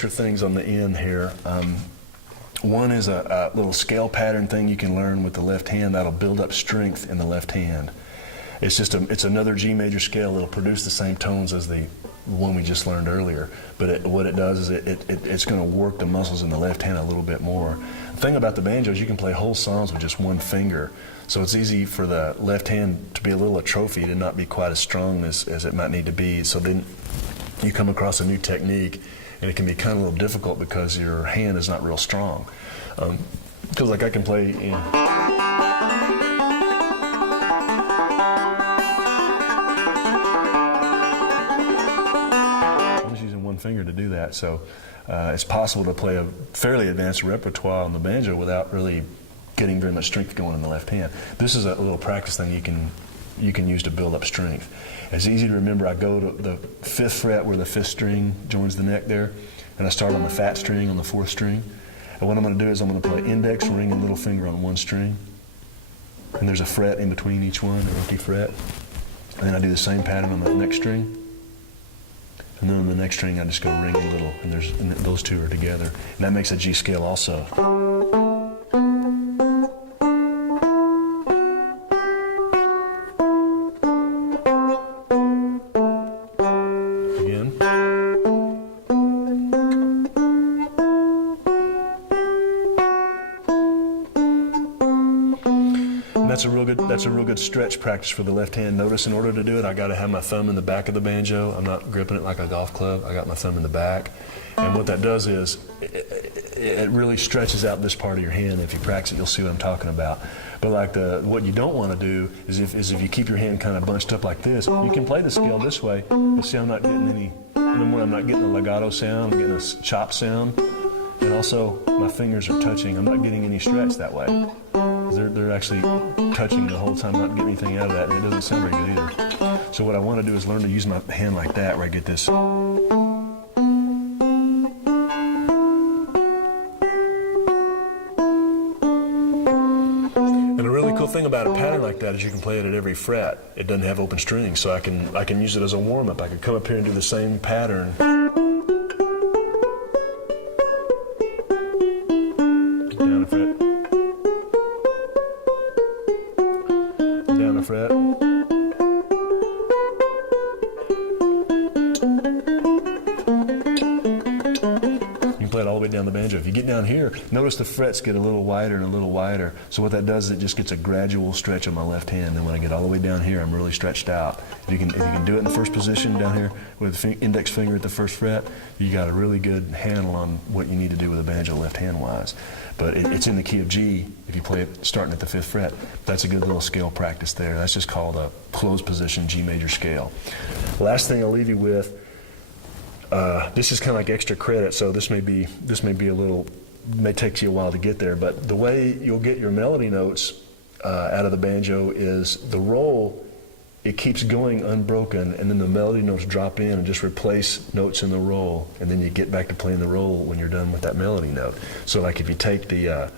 extra things on the end here. One is a little scale pattern thing you can learn with the left hand that'll build up strength in the left hand. It's just it's another G major scale. It'll produce the same tones as the one we just learned earlier, but what it does is it's going to work the muscles in the left hand a little bit more. The thing about the banjo is you can play whole songs with just one finger, so it's easy for the left hand to be a little atrophied and not be quite as strong as it might need to be. So then you come across a new technique, and it can be kind of a little difficult because your hand is not real strong. Because like I can play in. Finger to do that, so it's possible to play a fairly advanced repertoire on the banjo without really getting very much strength going in the left hand. This is a little practice thing you can use to build up strength. It's easy to remember. I go to the 5th fret where the 5th string joins the neck there, and I start on the fat string on the 4th string. And what I'm going to do is I'm going to play index, ring, and little finger on one string, and there's a fret in between each one, an empty fret. And then I do the same pattern on the next string. And then on the next string, I just go ring and little, and those two are together. And that makes a G scale also. Again. That's a real good stretch practice for the left hand. Notice in order to do it, I got to have my thumb in the back of the banjo. I'm not gripping it like a golf club. I got my thumb in the back. And what that does is it really stretches out this part of your hand. If you practice it, you'll see what I'm talking about. But like what you don't want to do is if you keep your hand kind of bunched up like this, you can play the scale this way. But see, I'm not getting any, anymore. I'm not getting a legato sound. I'm getting a chop sound. And also, my fingers are touching. I'm not getting any stretch that way. They're actually touching the whole time, not getting anything out of that, and it doesn't sound very good either. So what I want to do is learn to use my hand like that, where I get this. And a really cool thing about a pattern like that is you can play it at every fret. It doesn't have open strings, so I can use it as a warm-up. I could come up here and do the same pattern. Down a fret. Down a fret. You can play it all the way down the banjo. If you get down here, notice the frets get a little wider and a little wider. So what that does is it just gets a gradual stretch on my left hand. And when I get all the way down here, I'm really stretched out. If you can do it in the first position down here with the index finger at the first fret, you got a really good handle on what you need to do with a banjo left hand wise. But it's in the key of G if you play it starting at the 5th fret. That's a good little scale practice there. That's just called a closed position G major scale. Last thing I'll leave you with, this is kind of like extra credit, so this may be a little, may take you a while to get there, but the way you'll get your melody notes out of the banjo is the roll, it keeps going unbroken, and then the melody notes drop in and just replace notes in the roll, and then you get back to playing the roll when you're done with that melody note. So like if you take a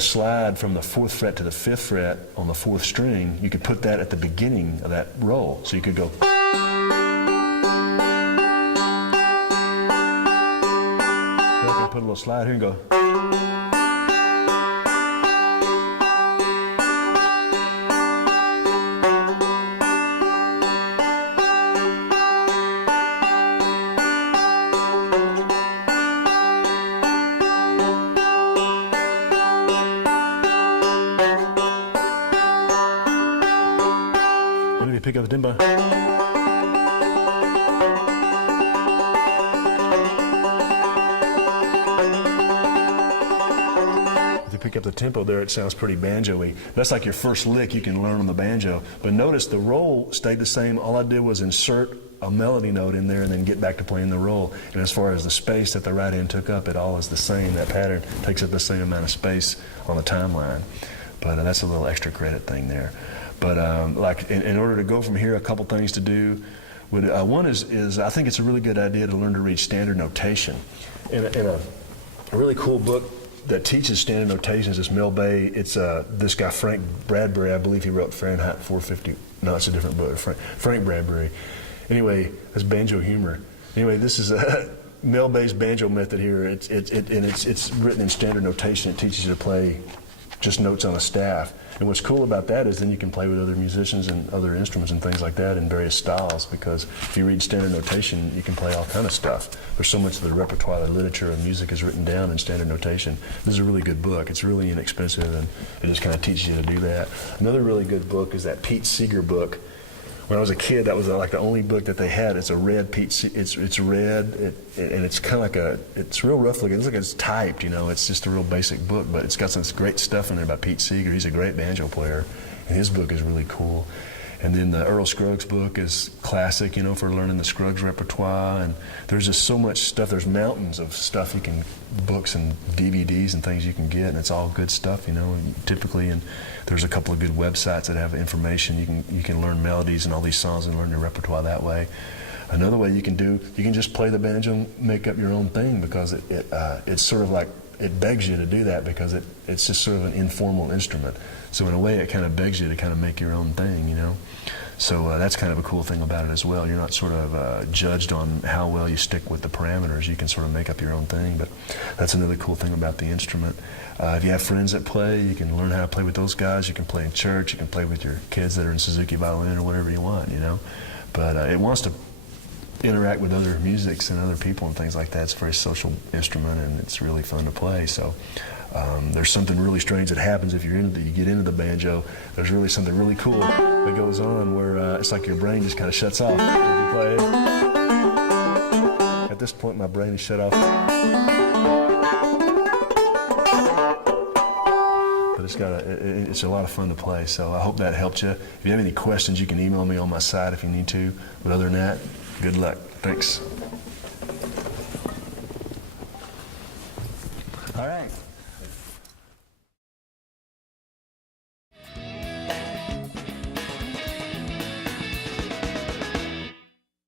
slide from the 4th fret to the 5th fret on the 4th string, you could put that at the beginning of that roll. So you could go. Put a little slide here and go. Maybe pick up the timbre. Pick up the tempo there, it sounds pretty banjo-y. That's like your first lick you can learn on the banjo. But notice the roll stayed the same. All I did was insert a melody note in there and then get back to playing the roll. And as far as the space that the right hand took up, it all is the same. That pattern takes up the same amount of space on the timeline. But that's a little extra credit thing there. But like in order to go from here, a couple things to do. One is I think it's a really good idea to learn to read standard notation. In a really cool book that teaches standard notations is Mel Bay. It's this guy Frank Bradbury, I believe he wrote Fahrenheit 450. No, it's a different book. Frank Bradbury. Anyway, that's banjo humor. Anyway, this is male-based banjo method here. It's written in standard notation. It teaches you to play just notes on a staff. And what's cool about that is then you can play with other musicians and other instruments and things like that in various styles, because if you read standard notation, you can play all kind of stuff. There's so much of the repertoire, the literature of music is written down in standard notation. This is a really good book. It's really inexpensive, and it just kind of teaches you to do that. Another really good book is that Pete Seeger book. When I was a kid, that was like the only book that they had. It's a red it's red, and it's kind of like it's real rough looking. It looks like it's typed, you know. It's just a real basic book, but it's got some great stuff in there about Pete Seeger. He's a great banjo player, and his book is really cool. And then the Earl Scruggs book is classic, you know, for learning the Scruggs repertoire. And there's just so much stuff. There's mountains of stuff you can, books and DVDs and things you can get, and it's all good stuff, you know. And typically, and there's a couple of good websites that have information. You can learn melodies and all these songs and learn your repertoire that way. Another way you can just play the banjo and make up your own thing, because it's sort of like, it begs you to do that, because it's just sort of an informal instrument. So in a way, it kind of begs you to kind of make your own thing, you know. So that's kind of a cool thing about it as well. You're not sort of judged on how well you stick with the parameters. You can sort of make up your own thing, but that's another cool thing about the instrument. If you have friends that play, you can learn how to play with those guys. You can play in church. You can play with your kids that are in Suzuki violin or whatever you want, you know. But it wants to interact with other musics and other people and things like that. It's a very social instrument, and it's really fun to play. So there's something really strange that happens if you get into the banjo. There's really something really cool that goes on where it's like your brain just kind of shuts off if you play. At this point, my brain is shut off. But it's a lot of fun to play. So I hope that helped you. If you have any questions, you can email me on my site if you need to. But other than that, good luck. Thanks. All right.